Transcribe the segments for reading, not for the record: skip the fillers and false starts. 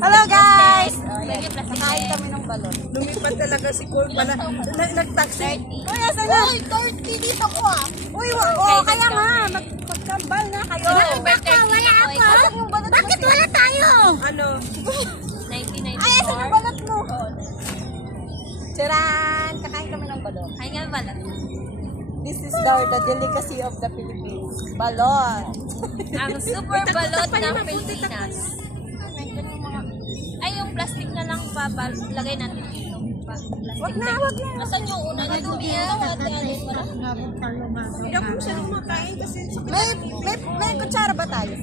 Hello guys! Nakain kami ng balon. Lumipad talaga si Cole pala. Nag-taxi. Kuya, sana? Uy, 30 dito ko ah. Uy, kaya nga. Magkambal na kayo. Wala ako. Asan yung balot mo? Bakit wala tayo? Ano? 1994. Ay, asan yung balot mo? Charan! Kakain kami ng balon. Ay nga balot. This is the delicacy of the Philippines. Balon. Ang super balot ng Pilipinas. Ay, yung plastic na lang pa, lagay natin dito. Wag na, wag na. Asan yung una dito? Hindi ako siya kumakain kasi May kutsara ba tayo?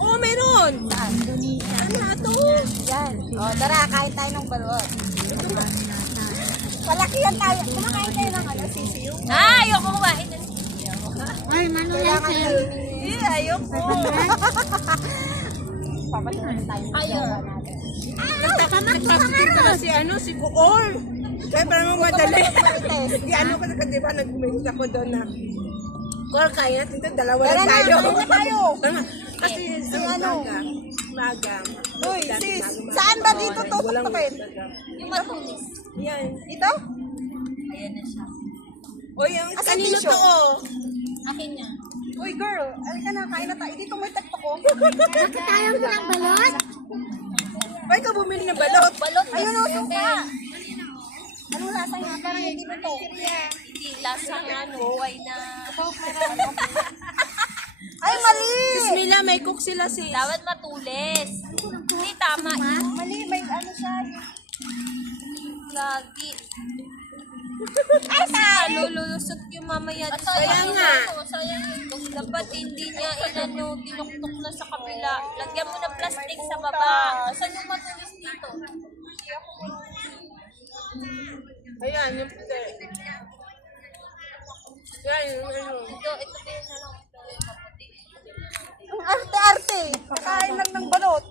Oo, meron. Saan? Ano na ito? Yan. O, tara, kain tayo ng balon. Palakihan tayo. Kumakain tayo ng sisiyo. Ah, ayoko kumain. Ay, kailangan ayoko. Papatunan tayo ng jowa natin. Nagtapitin pala si Cole. Kaya parang madali. Hindi ano ko na diba, nag-message ako doon na Cole, kaya natin ito, dalawa Tara lang na, tayo. kain na tayo. Kasi Si ano? Maga. Uy, sis, saan ba dito to? Tuktukin? Yung matulis. Yan. Ito? Ayan na siya. O yung Asan kanino tissue? to? Oh? Akin na. Uy, girl, alika na, kain na tayo. Dito may takto ko. Tayo mo ng balot? Ay, ka bumili ng balot. Balot. Ayun o, suka. Anong lasa niya? Parang hindi mo to. Hindi, lasa nga, buhay na. Ay, mali! Bismillah, may cook sila sis. Dapat matulis. Hindi, tama. Mali, may ano siya. Lagi. Ay, lululusot yung mamaya. Kaya nga. Sayang yun. Dapat hindi niya inano, tinuktok na sa kabila. Lagyan mo ng plastic sa baba. Saan yung matulis dito? Ayan, yung puti. Yan, yung ano. Ito din na lang. Ang arte-arte. Kakain lang ng balot.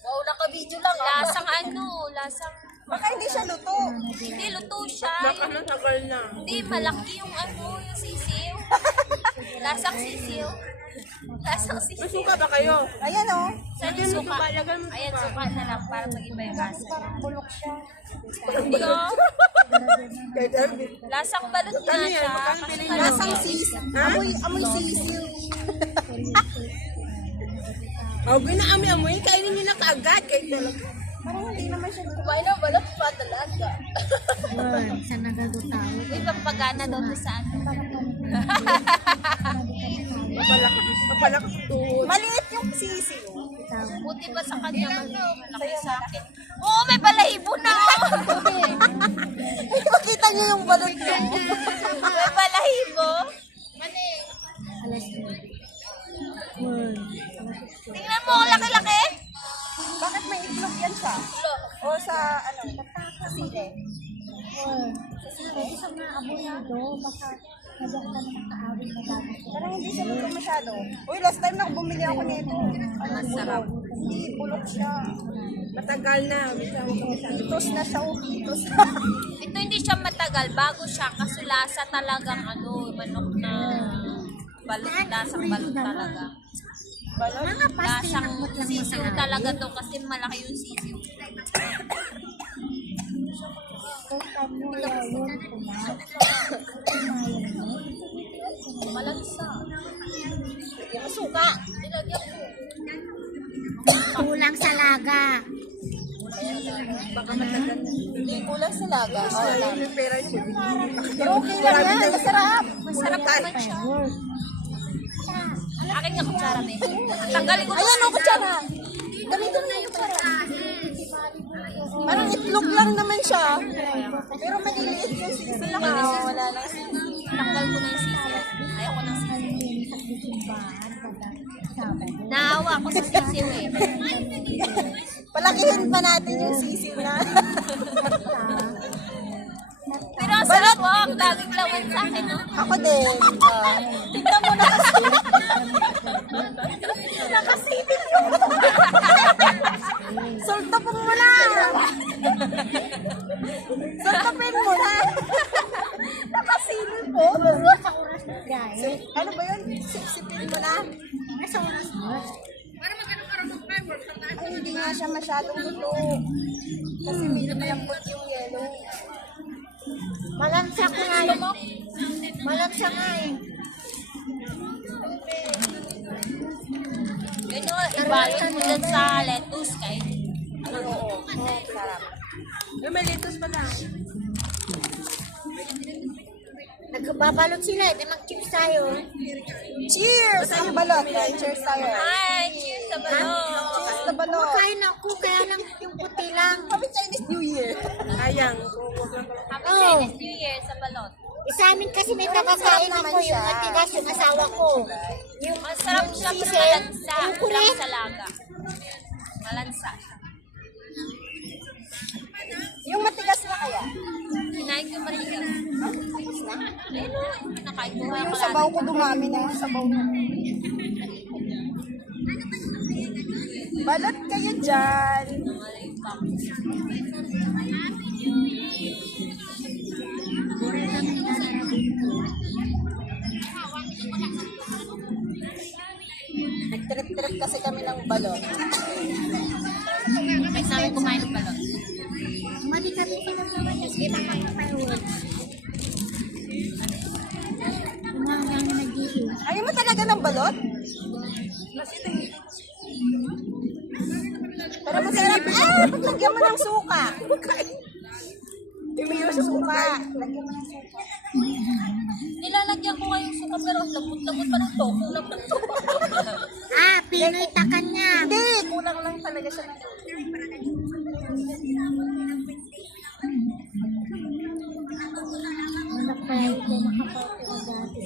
Wow, naka-video lang. Lasang lasang. Baka hindi siya luto. Hindi, luto siya. Baka matagal na. Hindi, malaki yung yung sisiw. Lasang sisiw. Lasang May sisiw. suka ba kayo? Ayan o. Saan yung suka? Ayan, suka na lang para mag-iba yung lasa. Parang bulok siya. Hindi oh. Kaya dahil, Lasang balot nga Magkano yan? siya. Magkano Kasi bilhin malaki. Lasang sis. Amoy sisiw. ginaamoy-amoy, kainin nyo na kaagad. Kaya talaga. Parang hindi naman siya luto. Kumain ng balot pa talaga. Sa nagago tayo. May pampagana daw to sa ano. Mapalakas tuhod. Maliit yung sisiw. Buti ba sa kanya malaki sa akin? Oo, may balahibo na oh. Makita niyo yung balot niyo. May balahibo. Alas 2. Tingnan mo, ang laki-laki. Bakit may itlog yan siya? O sa ano? Sa sili. Pwede sa mga abonado, baka nagyan ka na nakaawin na gamit. Parang hindi siya luto masyado. Uy, last time na bumili ako nito. Ang sarap. Hindi, bulok siya. Matagal na. Itos na siya. Itos na. Ito hindi siya matagal. Bago siya. Kaso lasa talagang manok na balot. Lasang balot talaga. Mga pastil Lasang na lang sisiw talaga to kasi malaki yung sisiw. Malansa. Yung suka. Nilagyan mo. Kulang sa laga. Hindi kulang sa laga. O, Yung pera nyo. pero okay lang yan. Masarap. Masarap naman siya. Akin nga kutsara, me. Tanggalin ko. Ayan o, kutsara. Gamitin na yung kutsara. Parang itlog lang naman siya. Pero maliliit yung sisiw. Wala lang sisiw. Tanggal ko na yung sisiw. Ayaw ko ng sisiw. Naawa ako sa sisiw eh. Palakihin pa natin yung sisiw na. Pero ang sarap po. Ang laging lawan sa akin, no? Ako din. Tignan mo na kasi. Nakasipit yung Sultapin mo na. Sultapin mo na. Nakasilip po. Sa oras na guys. Ano ba yun? Sipsipin mo na. Nasa oras na. Ay, hindi nga siya masyadong luto. Kasi medyo malambot yung yellow. Malamsa ko nga yun. Malamsa nga eh. Ganun, ibalot mo dyan sa lettuce kahit Oo. Sarap. May litos pa lang. Nagbabalot sila, di mag-chips tayo. Cheers! Ang balot. Cheers tayo. Hi! Cheers sa balon! Cheers na balot. Makain ako, kaya lang yung puti lang. Happy Chinese New Year. Sayang. Happy Oh. Chinese New Year sa balon. Sa amin kasi may nakakain ako yung matigas yung asawa ko. Yung Masarap siya pero sisig, malansa. yung kulit. Lang sa laga. Malansa. Yung matigas na kaya. Kinain ko marigas. Ayun o, nakain ko nga Yung pala. sabaw ko dumami na yung sabaw ko. Balot kayo dyan. Malay pa. Nagtrip-trip kasi kami ng balot. Next namin kumain ng balon. mali kami pinaglaman yung kita magpapayawag. Umaga ang nag-iiw. Ayaw mo talaga ng balot? Pero masarap. Paglagyan mo ng suka. Hindi mo suka. Lagyan mo ng suka. Nilalagyan ko nga yung suka pero ang lambot-lambot pa ng tofu naman to. Pinoy takan niya. Hindi, kulang lang talaga siya ng Anak pa ito, makapaupo ko dati.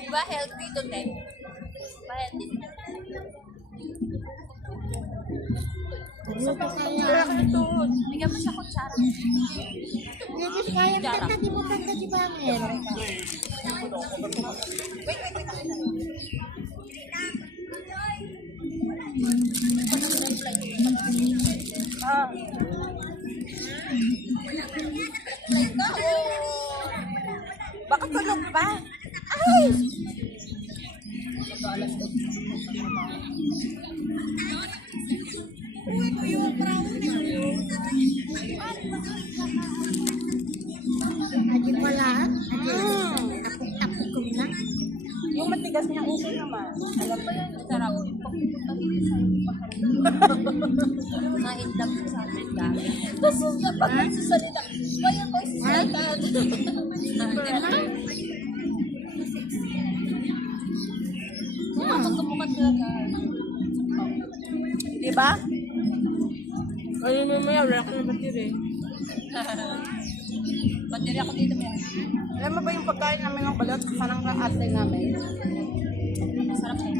Diba healthy to them? Diba healthy? Luto kaya. Bigyan mo siya kutsara. Hindi kaya tanda, di mo tanda di ba meron ka? Baka tulog pa. Ay! Adi pala. Tapok-tapok ko na. Yung matigas niya okay naman. Alam ba yan? Sarap. Nainlap ko sa akin dati. Tapos dapat nagsasalita. Kaya ko isasalita. Magkamukat talaga. Diba? Ay, mamaya, wala ka na batiri. Bateri ako dito meron. Alam mo ba yung pagkain namin ng balot? Parang ate namin. Masarap eh.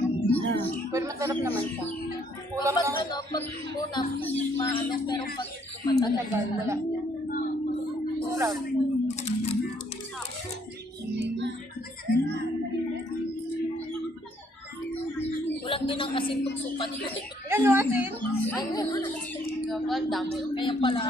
Pero masarap naman siya. Kulang pag ano, pag una, maano, pero pag Matagal, wala. Sarap. kulang din ang asin pag suka niyo. Yan yung atin. Ay, gabal, dami. Kaya pala,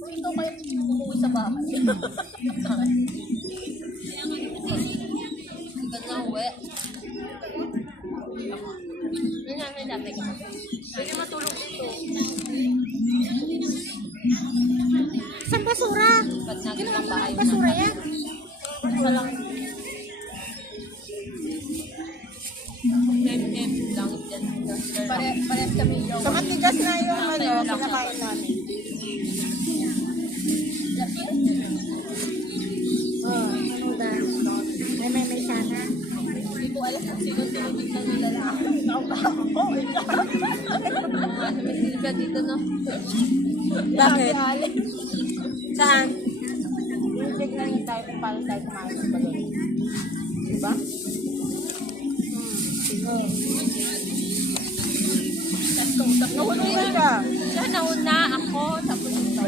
kung ikaw kaya bumubuo sa bahay. Ganda uwi. Yan namin dati ko. Pwede matulog dito. Saan basura? Pag naging ang bahay na. Basura yan. Isa lang. Nem-nem lang dyan. Parehas kami yung... Sa matigas na yung ano, pinakain namin. Ano ba? May sana. Hindi ko alam kung sino tinubig ng lalaki. May ka dito, no? Bakit? Saan? Check na rin tayo kung paano tayo kumain ng balot. Diba? Nahulungan ka. Siya nauna, ako, tapos ito.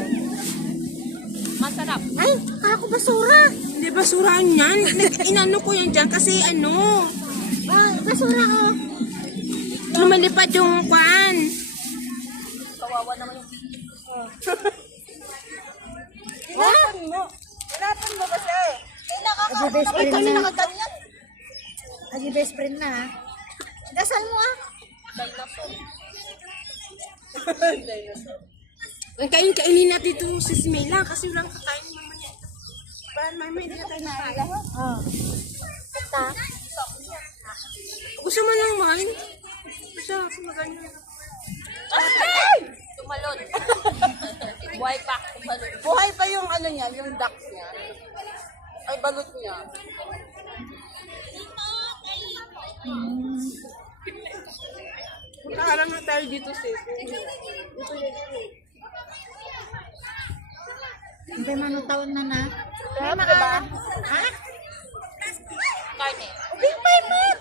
Masarap. Ay, kala ko basura. Hindi basurahan yan. Inano ko yan dyan kasi ano, Basura ko. lumalipad yung kwan. Kawawa naman yung video. Hinapan mo. Hinapan mo kasi best Ay, friend kami na. nakaganyan. Agi best friend na ha. Dasal mo ah. Ang kainin natin ito si Smela kasi walang kakain mamaya. Para mamaya hindi na tayo nakain. Oh. Basta. Gusto mo lang makain? Gusto ako maganda. Tumalon. Buhay pa. Tumalon. Buhay pa yung ano niya, yung duck niya. Ay, balot niya. Nakaharap na tayo dito sis. Hindi man taon na na. Sarap, diba? Ha? Karne. Big Permit!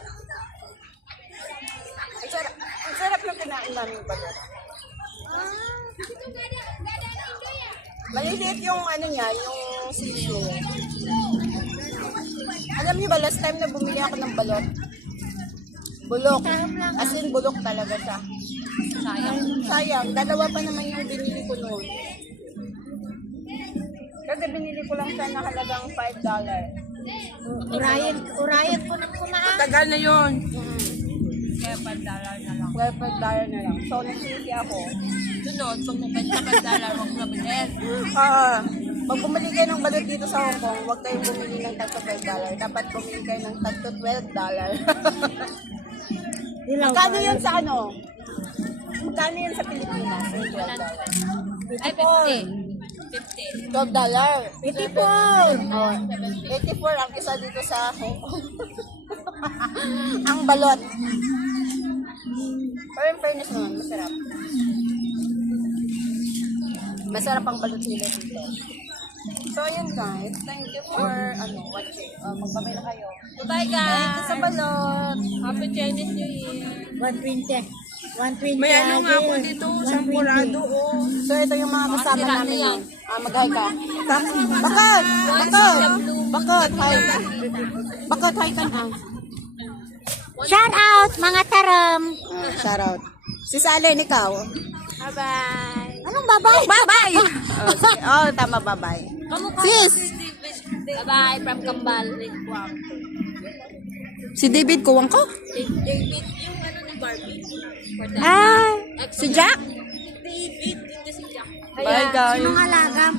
Ang sarap ng kinain namin yung balot. Maliliit yung ano niya, yung sisiyo. Alam niyo ba, last time na bumili ako ng balot, bulok. As in, bulok talaga siya. Sayang. Dalawa pa naman yung binili ko noon. Kasi binili ko lang siya na halagang $5. Urayan ko nang kumaan. Tagal na yun. Kaya $5 na lang. $12 na lang. So, nagsisi ako. Sunod, pag mabenta $5, wag na bilhin. Pag bumili kayo ng balot dito sa Hong Kong, huwag kayong bumili ng tagto $5. Dapat bumili kayo ng tagto $12. Magkano yun sa ano? Magkano yun sa Pilipinas? Yung $12. Ay, 50. $12. 84. Oh, 84 ang isa dito sa Hong Kong. Ang balot. Pero in fairness naman, masarap. Masarap ang balot nila dito. So, ayun guys. Thank you for watching. Magbabay na kayo. Bye Thank you guys. sa balot. Happy Chinese New Year. 120. 120. May ano nga ako dito, sampurado oh. So, ito yung mga kasama sira na namin. yan. Mag-hi ka. Bakit? Bakit? Hi. Bakit? Hi ka na. Shout out mga taram. Shout out. Si Salen, ikaw. Bye-bye. Anong babay? Babay! Oh, tama, babay. Sis! Bye-bye from Kambal. Si David, kuwang ko? David, yung ano ni Barbie. Ah! Si Jack? David, hindi si Jack. Bye, guys. Mga lagam.